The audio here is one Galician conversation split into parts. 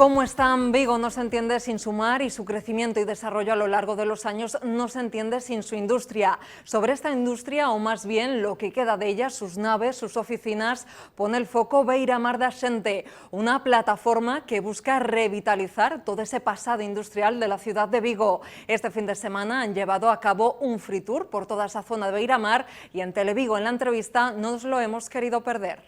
Cómo está Vigo no se entiende sin su mar, y su crecimiento y desarrollo a lo largo de los años no se entiende sin su industria. Sobre esta industria, o más bien lo que queda de ella, sus naves, sus oficinas, pone el foco Beira Mar da Xente, una plataforma que busca revitalizar todo ese pasado industrial de la ciudad de Vigo. Este fin de semana han llevado a cabo un free tour por toda esa zona de Beira Mar, y en Televigo, en la entrevista, no nos lo hemos querido perder.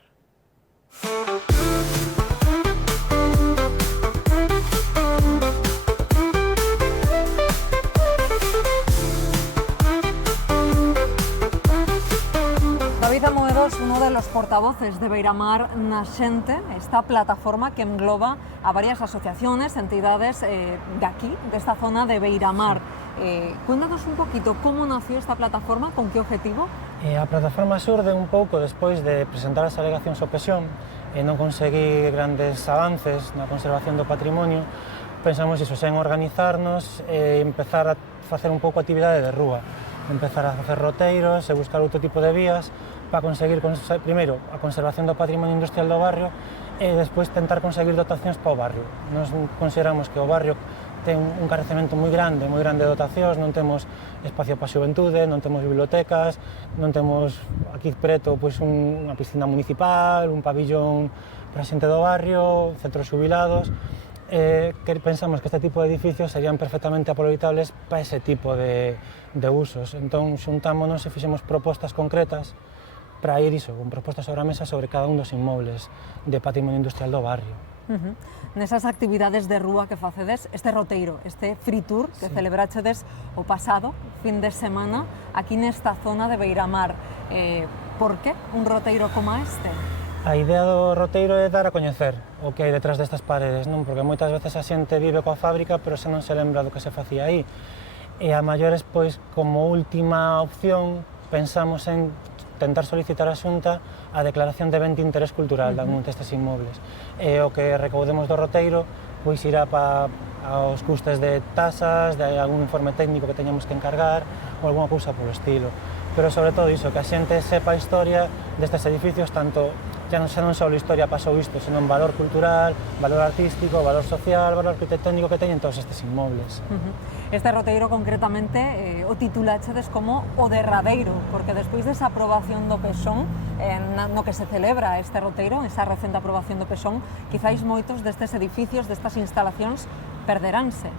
David Amoedo es uno de los portavoces de Beira Mar da Xente, esta plataforma que engloba a varias asociaciones, entidades de aquí, de esta zona de Beira Mar. Cuéntanos un poquito cómo nació esta plataforma, con qué objetivo. A plataforma surde un pouco despois de presentar as alegacións ao PSOE e non conseguir grandes avances na conservación do patrimonio. Pensamos iso, sen organizarnos e empezar a facer un pouco actividade de rúa, empezar a facer roteiros e buscar outro tipo de vías para conseguir, primeiro, a conservación do patrimonio industrial do barrio e despois tentar conseguir dotacións para o barrio. Nos consideramos que o barrio ten un carecemento moi grande de dotacións, non temos espacio para a xuventude, non temos bibliotecas, non temos aquí preto pois, unha piscina municipal, un pabillón para a xente do barrio, centros xubilados, que pensamos que este tipo de edificios serían perfectamente aproveitables para ese tipo de usos. Entón, xuntámonos e fixemos propostas concretas para ir iso, con propostas sobre a mesa sobre cada un dos inmobles de patrimonio industrial do barrio. Nesas actividades de rúa que facedes, este roteiro, este free tour que celebrachedes o pasado fin de semana aquí nesta zona de Beira Mar. Por que un roteiro como este? A idea do roteiro é dar a coñecer o que hai detrás destas paredes, non? Porque moitas veces a xente vive coa fábrica, pero xa non se lembra do que se facía aí. E a maiores, pois, como última opción, pensamos en tentar solicitar a Xunta a declaración de ben de interés cultural de algún destes inmobles. E o que recaudemos do roteiro pois irá para os custes de tasas, de algún informe técnico que teñamos que encargar ou alguna cousa polo estilo. Pero sobre todo iso, que a xente sepa a historia destes edificios, tanto xa non só a historia pasou isto, senón valor cultural, valor artístico, valor social, valor arquitectónico que teñen todos estes inmobles. Este roteiro concretamente o titulachedes como o derradeiro, porque despois desa aprobación do PSOE, no que se celebra este roteiro, esa recente aprobación do PSOE, quizáis moitos destes edificios, destas instalacións, perderánse.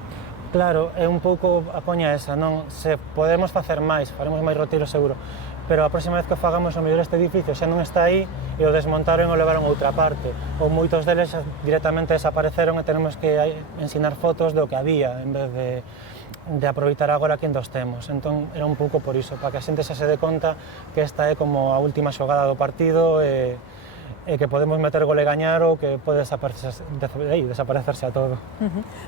Claro, é un pouco a coña esa, non? Se podemos facer máis, faremos máis roteiros seguro, pero a próxima vez que o fagamos, o mellor este edificio xa non está aí e o desmontaron e o levaron a outra parte, ou moitos deles directamente desapareceron e tenemos que ensinar fotos do que había en vez de aproveitar agora que os temos. Entón era un pouco por iso, para que a xente xa se dé conta que esta é como a última xogada do partido e que podemos meter gol e gañar ou que pode desaparecerse a todo.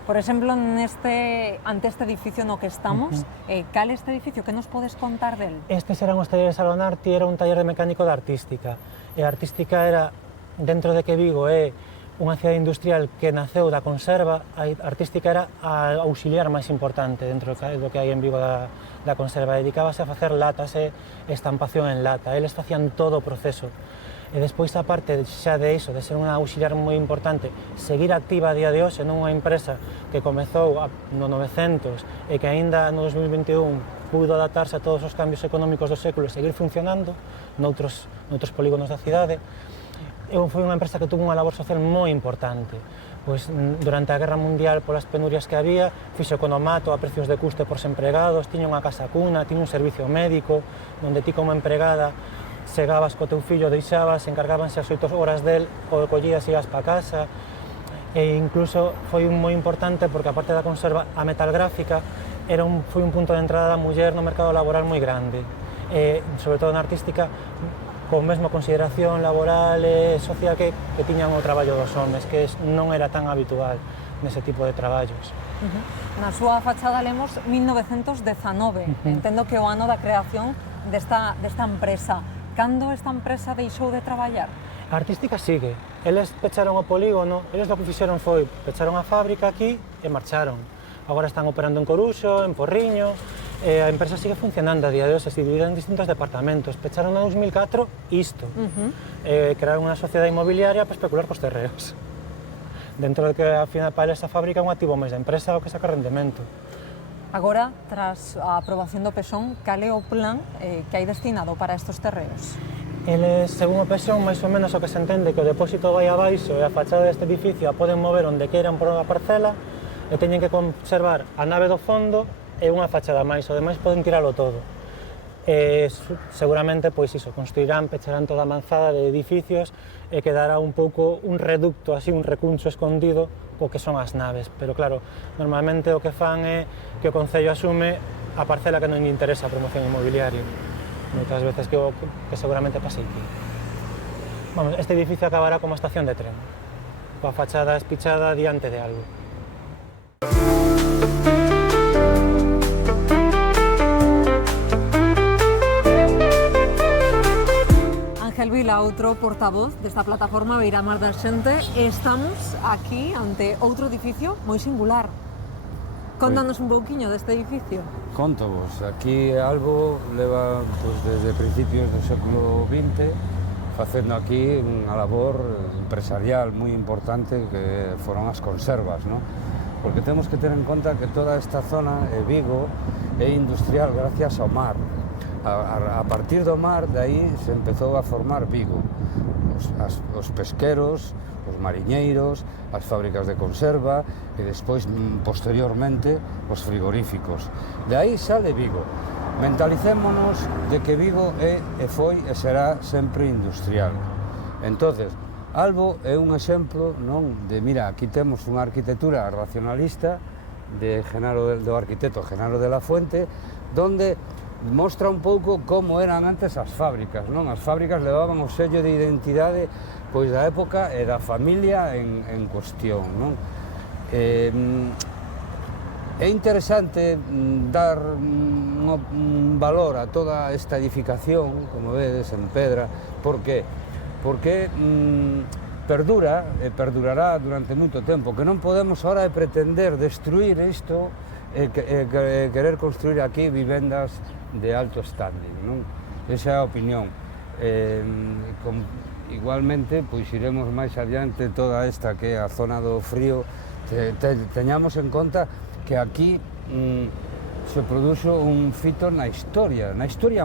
Por exemplo, ante este edificio no que estamos, cal este edificio, que nos podes contar del? Estes eran os talleres Salonarti, era un taller de mecánico de artística. E a artística era, dentro de que Vigo é unha cidade industrial que naceu da conserva, a artística era a auxiliar máis importante dentro do que hai en Vigo da conserva. Dedicábase a facer latas e estampación en lata. Eles facían todo o proceso. E despois, a parte xa de iso, de ser unha auxiliar moi importante, seguir activa a día de hoxe, non unha empresa que comezou no 900 e que aínda no 2021 pudo adaptarse a todos os cambios económicos do século e seguir funcionando noutros polígonos da cidade. Foi unha empresa que tuvo unha labor social moi importante. Pois, durante a Guerra Mundial, polas penurias que había, fixo economato a precios de custe por empregados, tiña unha casa cuna, tiña un servicio médico, onde ti como empregada segabas co teu fillo, deixabas, encargábanse as 8 horas del, o collías e ibas para casa. E incluso foi moi importante porque, aparte da conserva, a metalgráfica foi un punto de entrada da muller no mercado laboral moi grande. E, sobre todo na artística, con mesma consideración laboral e social que tiñan o traballo dos homes, que non era tan habitual nese tipo de traballos. Na súa fachada lemos 1919, entendo que é o ano da creación desta empresa. Cando esta empresa deixou de traballar? A artística sigue. Eles pecharon o polígono, eles o que fixeron foi pecharon a fábrica aquí e marcharon. Agora están operando en Coruxo, en Porriño, e a empresa sigue funcionando a día de hoxe, se divide en distintos departamentos. Pecharon en 2004 isto, crearon unha sociedade inmobiliaria para especular cos terreos. dentro de que ao final para esa fábrica é un activo máis da empresa o que saca rendemento. Agora, tras a aprobación do PSON, cal é o plan que hai destinado para estes terreos? Eles, según o PSON, máis ou menos o que se entende que o depósito vai abaixo e a fachada deste edificio a poden mover onde queiran por unha parcela e teñen que conservar a nave do fondo e unha fachada máis, o demais poden tiralo todo. Seguramente, pois iso, construirán, pecharán toda a manzada de edificios e quedará un pouco un reducto, así, un recuncho escondido o que son as naves, pero claro, normalmente o que fan é que o Concello asume a parcela que non lle interesa a promoción inmobiliaria, moitas veces que seguramente pase aquí. Vamos, este edificio acabará como estación de tren, coa fachada espichada diante de algo. Ángel Vila, outro portavoz desta plataforma Beiramar da Xente, estamos aquí ante outro edificio moi singular. Contanos un pouquiño deste edificio. Conto vos, aquí Albo leva desde principios do século XX facendo aquí unha labor empresarial moi importante que foron as conservas, non? Porque temos que ter en conta que toda esta zona, Vigo, é industrial gracias ao mar. A partir do mar, de aí se empezou a formar Vigo. Os pesqueros, os mariñeiros, as fábricas de conserva e despois, posteriormente, os frigoríficos. De aí sale Vigo. Mentalicémonos de que Vigo é e foi e será sempre industrial. Entonces, Albo é un exemplo, non, de, mira, aquí temos unha arquitectura racionalista do arquitecto Genaro de la Fuente, donde mostra un pouco como eran antes as fábricas, non? As fábricas levaban o sello de identidade pois da época e da familia en cuestión, non? É interesante dar un valor a toda esta edificación, como vedes, en pedra, porque perdura e perdurará durante moito tempo, que non podemos ahora pretender destruir isto e querer construir aquí vivendas de alto standing, non? Esa é a opinión. Igualmente, pois iremos máis adiante toda esta que é a zona do frío, teñamos en conta que aquí se produxo un fito na historia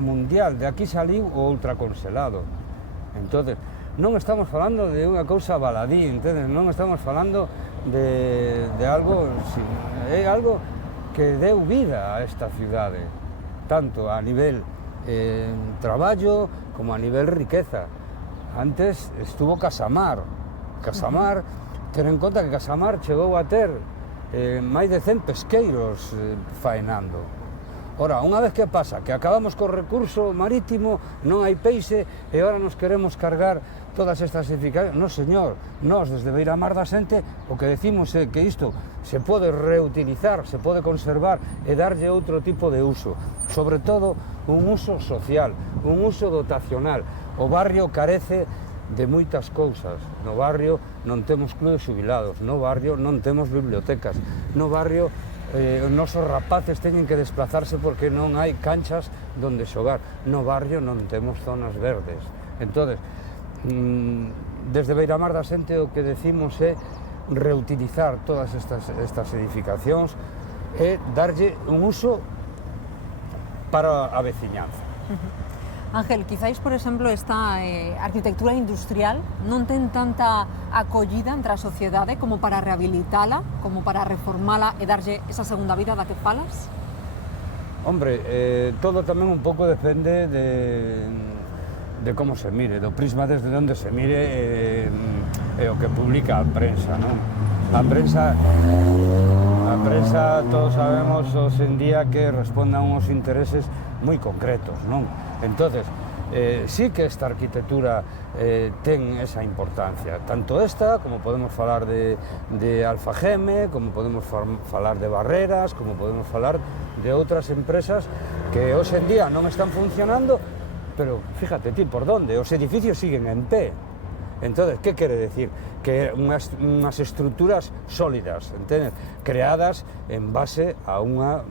mundial, de aquí saliu o ultraconselado. Entonces, non estamos falando de unha cousa baladí, entendes? Non estamos falando de algo, é algo que deu vida a esta cidade, tanto a nivel traballo como a nivel riqueza. Antes estuvo Casamar, ten en conta que Casamar chegou a ter máis de 100 pesqueiros faenando. Ora, unha vez que pasa, que acabamos co recurso marítimo, non hai peixe e agora nos queremos cargar todas estas edificacións. Non, señor, nós desde Beiramar da Xente o que decimos é que isto se pode reutilizar, se pode conservar e darlle outro tipo de uso. Sobre todo, un uso social, un uso dotacional. O barrio carece de moitas cousas. No barrio non temos clubes xubilados, no barrio non temos bibliotecas, no barrio os nosos rapaces teñen que desplazarse porque non hai canchas donde xogar, no barrio non temos zonas verdes. Entón, desde Beiramar da Xente o que decimos é reutilizar todas estas edificacións e darlle un uso para a veciñanza. Ángel, quizáis, por exemplo, esta arquitectura industrial non ten tanta acollida entre a sociedade como para rehabilitala, como para reformala e darlle esa segunda vida da que falas? Hombre, todo tamén un pouco depende de como se mire, do prisma desde onde se mire e o que publica a prensa, non? A prensa, todos sabemos hoxe en día que responde a uns intereses moi concretos, non? Entonces, sí que esta arquitectura ten esa importancia, tanto esta, como podemos falar de Alfageme, como podemos falar de Barreras, como podemos falar de outras empresas que hoxe en día non están funcionando, pero fíjate ti por donde, os edificios siguen en pé. Entonces, que quere decir? Que unhas estruturas sólidas, entendes? Creadas en base a unha,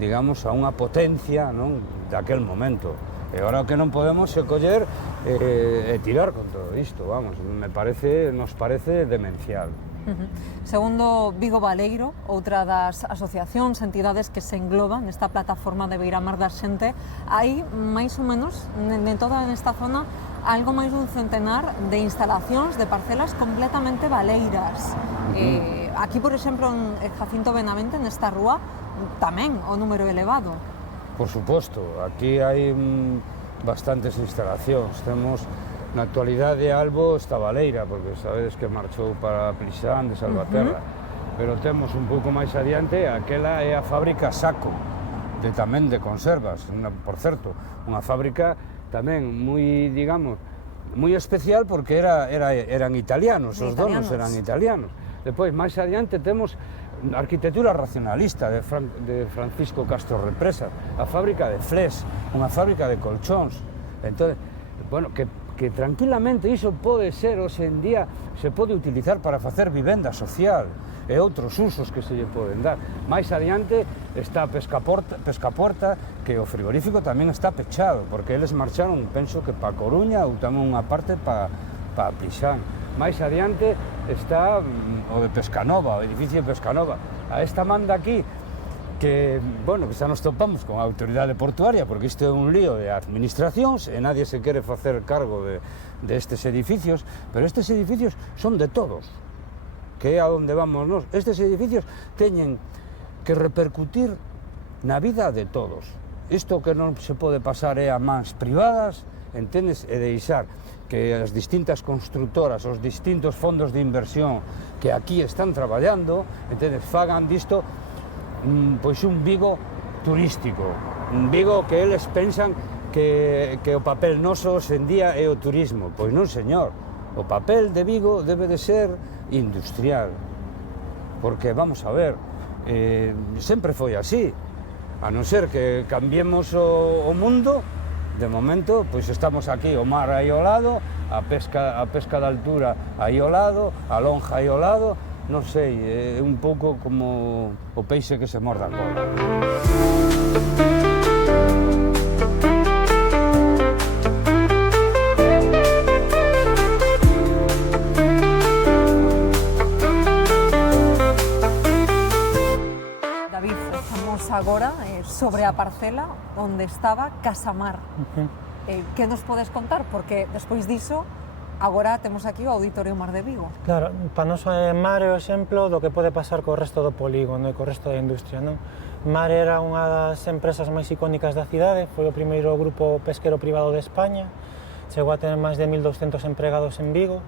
digamos, a unha potencia, non, daquel momento. E agora o que non podemos é coller e tirar con todo isto, vamos, nos parece demencial. Segundo Vigo Baleiro, outra das asociacións, entidades que se engloban nesta plataforma de Beiramar da Xente, hai máis ou menos, en toda esta zona, algo máis dun centenar de instalacións, de parcelas completamente baleiras. Aquí, por exemplo, en Jacinto Benavente, nesta rúa, tamén o número elevado. Por suposto, aquí hai bastantes instalacións, temos na actualidade Albo está baleira, porque sabedes que marchou para Plixán de Salvaterra, pero temos un pouco máis adiante, aquela é a fábrica Saco, tamén de conservas, por certo, unha fábrica tamén moi, digamos, moi especial porque eran italianos, os donos eran italianos. Depois, máis adiante, temos a arquitectura racionalista de Francisco Castro Represa, a fábrica de Fles, unha fábrica de colchóns. Entón, bueno, que tranquilamente iso pode ser, hoxe en día, se pode utilizar para facer vivenda social e outros usos que se lle poden dar. Máis adiante está a Pescaporta, que o frigorífico tamén está pechado, porque eles marcharon, penso que para Coruña ou tamén unha parte para Plixán. Máis adiante está o de Pescanova, o edificio de Pescanova. A esta manda aquí, que, bueno, que xa nos topamos con a autoridade portuaria, porque isto é un lío de administracións e nadie se quere facer cargo de estes edificios, pero estes edificios son de todos, que é a onde vamos nós. Estes edificios teñen que repercutir na vida de todos. Isto que non se pode pasar é a mans privadas, entendes, e deixar que as distintas constructoras, os distintos fondos de inversión que aquí están traballando, entendes, fagan disto pois un Vigo turístico, un Vigo que eles pensan que o papel noso hoxe en día é o turismo. Pois non, señor, o papel de Vigo debe de ser industrial, porque, vamos a ver, sempre foi así, a non ser que cambiemos o mundo. De momento, pois estamos aquí, o mar aí ao lado, a pesca de altura aí ao lado, a lonja aí ao lado. Non sei, é un pouco como o peixe que se morda a cola. David, estamos agora sobre a parcela onde estaba Casamar. Que nos podes contar? Porque despois diso, agora temos aquí o Auditorio Mar de Vigo. Claro, para nós Mar é o exemplo do que pode pasar co resto do polígono e co resto da industria, non? Mar era unha das empresas máis icónicas da cidade, foi o primeiro grupo pesquero privado de España, chegou a tener máis de 1200 empregados en Vigo,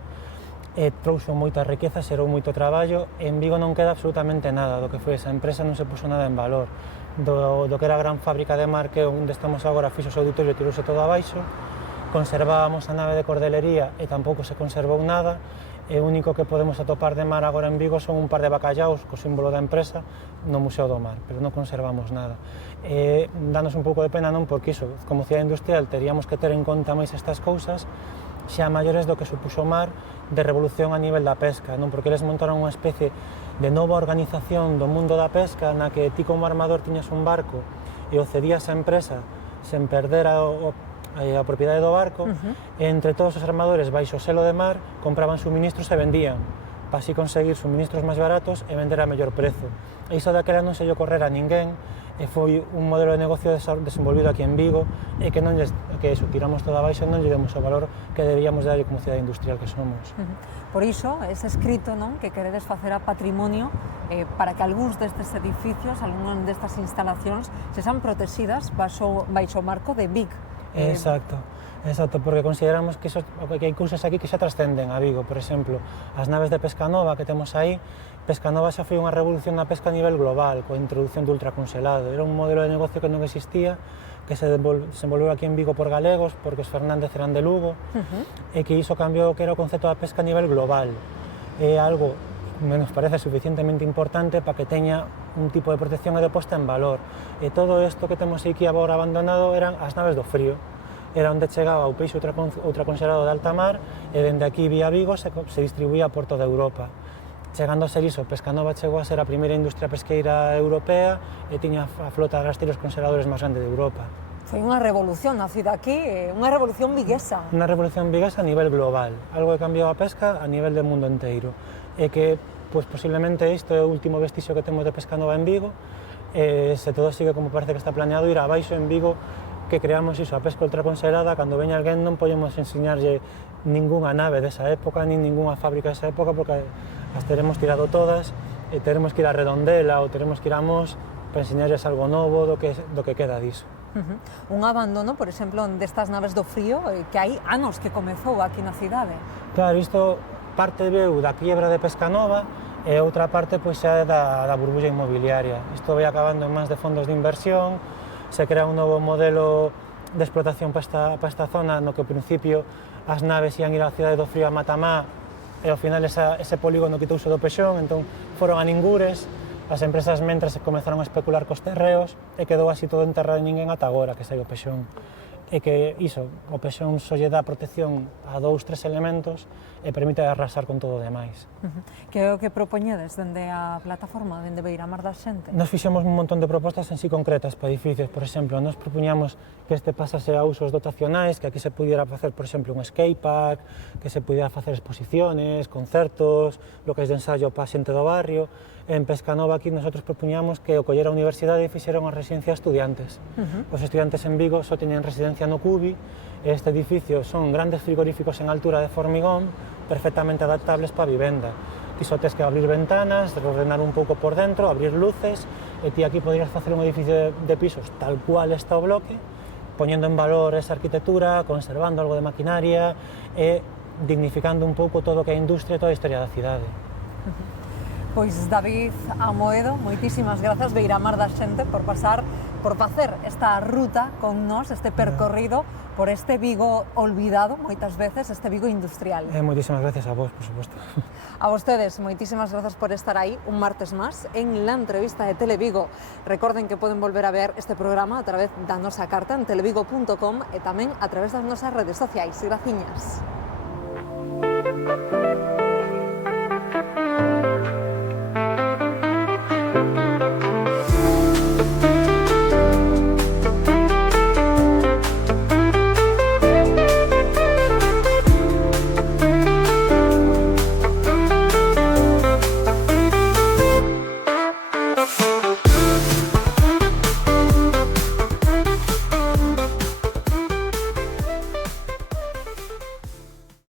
e trouxo moita riqueza, xerou moito traballo, e en Vigo non queda absolutamente nada do que foi esa empresa, non se puso nada en valor. Do que era a gran fábrica de Mar, que é onde estamos agora, fixo o seu auditorio e tirouse todo abaixo. Conservábamos a nave de cordelería e tampouco se conservou nada, e o único que podemos atopar de Mar agora en Vigo son un par de bacallaos co símbolo da empresa no Museo do Mar, pero non conservamos nada. Danos un pouco de pena, non, porque iso, como cidade industrial, teríamos que ter en conta máis estas cousas, xa maiores do que supuxo o Mar de revolución a nivel da pesca, non? Porque eles montaron unha especie de nova organización do mundo da pesca na que ti como armador tiñas un barco e o cedías á empresa sen perder a propiedade do barco, e entre todos os armadores baixo o selo de Mar compraban suministros e vendían, para así conseguir suministros máis baratos e vender a mellor prezo. E iso daquela non se lle ocorrera a ninguén, e foi un modelo de negocio desenvolvido aquí en Vigo, e que iso tiramos todo abaixo e non lle demos o valor que deberíamos darlle como cidade industrial que somos. Por iso, ese escrito, non, que queredes facer a patrimonio para que algúns destes edificios, algúns destas instalacións, se sean protegidas baixo o marco de Vic. Exacto, porque consideramos que hai cousas aquí que xa trascenden a Vigo. Por exemplo, as naves de Pescanova que temos aí, Pescanova xa foi unha revolución na pesca a nivel global, coa introducción do ultracongelado. Era un modelo de negocio que non existía, que se desenvolveu aquí en Vigo por galegos, porque os Fernández eran de Lugo, e que iso cambiou o que era o concepto da pesca a nivel global. É algo que nos parece suficientemente importante para que teña un tipo de protección e de posta en valor. E todo isto que temos aquí agora abandonado eran as naves do frío. Era onde chegaba o peixe ultracongelado de alta mar, e dende aquí vía Vigo se distribuía por toda Europa. Chegando a ser iso, Pescanova chegou a ser a primeira industria pesqueira europea e tiña a flota de rastreiros congeladores máis grande de Europa. Foi unha revolución nacida aquí, unha revolución viguesa. Unha revolución viguesa a nivel global, algo que cambiou a pesca a nivel do mundo inteiro. E que, pois, posiblemente isto é o último vestixio que temos de pesca nova en Vigo, se todo sigue como parece que está planeado, ir abaixo en Vigo, que creamos iso, a pesca ultraconservada, cando veña alguén non podemos enseñarlle ningunha nave desa época, nin ningunha fábrica desa época, porque as teremos tirado todas, e teremos que ir a Redondela ou teremos que ir a Mos para enseñarles algo novo do que queda diso. Un abandono, por exemplo, destas naves do frío, que hai anos que comezou aquí na cidade. Claro, isto parte veu da quiebra de Pescanova e outra parte pois xa é da burbulla inmobiliaria. Isto vai acabando en máis de fondos de inversión, se crea un novo modelo de explotación para esta zona no que ao principio as naves ian ir á cidade do Frío a Matamá e ao final ese polígono quitouse do Pexón, entón foron a Ningures, as empresas mentres comezaron a especular cos terreos e quedou así todo enterrado en ninguén ata agora que sai o Pexón. E que iso, o Pexón só lle dá protección a 2, 3 elementos e permite arrasar con todo o demais. Que é o que propoñedes dende a plataforma, dende Beiramar da Xente? Nos fixemos un montón de propostas en sí concretas para edificios, por exemplo, nos propoñamos que este pasase a usos dotacionais, que aquí se pudiera facer, por exemplo, un skatepark, que se pudiera facer exposiciones, concertos, locais de ensayo para a xente do barrio. En Pescanova aquí nosotros propoñamos que o collera a universidade e fixera unha residencia a estudiantes. Os estudiantes en Vigo só teñen residencia no Cubi, e este edificio son grandes frigoríficos en altura de formigón, perfectamente adaptables para a vivenda. Ti só tes que abrir ventanas, reordenar un pouco por dentro, abrir luces, e ti aquí poderías facer un edificio de pisos tal cual está o bloque, poñendo en valor esa arquitectura, conservando algo de maquinaria e dignificando un pouco todo o que é a industria e toda a historia da cidade. Pois David Amoedo, moitísimas grazas, Beiramar da Xente, por facer esta ruta con nós, este percorrido por este Vigo olvidado, moitas veces, este Vigo industrial. Moitísimas gracias a vos, por suposto. A vostedes, moitísimas grazas por estar aí un martes máis en la entrevista de Televigo. Recorden que poden volver a ver este programa a través da nosa carta en televigo.com e tamén a través das nosas redes sociais. Graciñas.